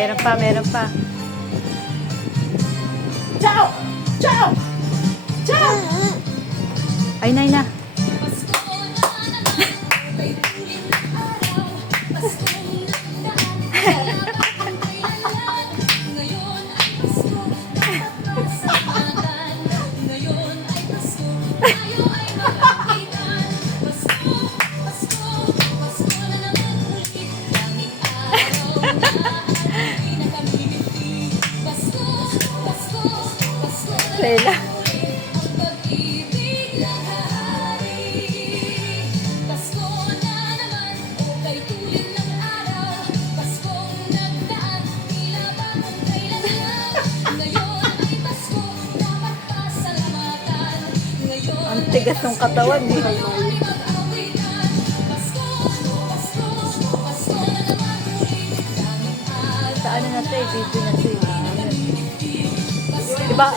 Meron pa, meron pa. Ciao! Ciao! Ciao! Ay, nay na. Layla. Ang tigas ng katawan eh. Sa ano na to eh, video na to eh. Diba,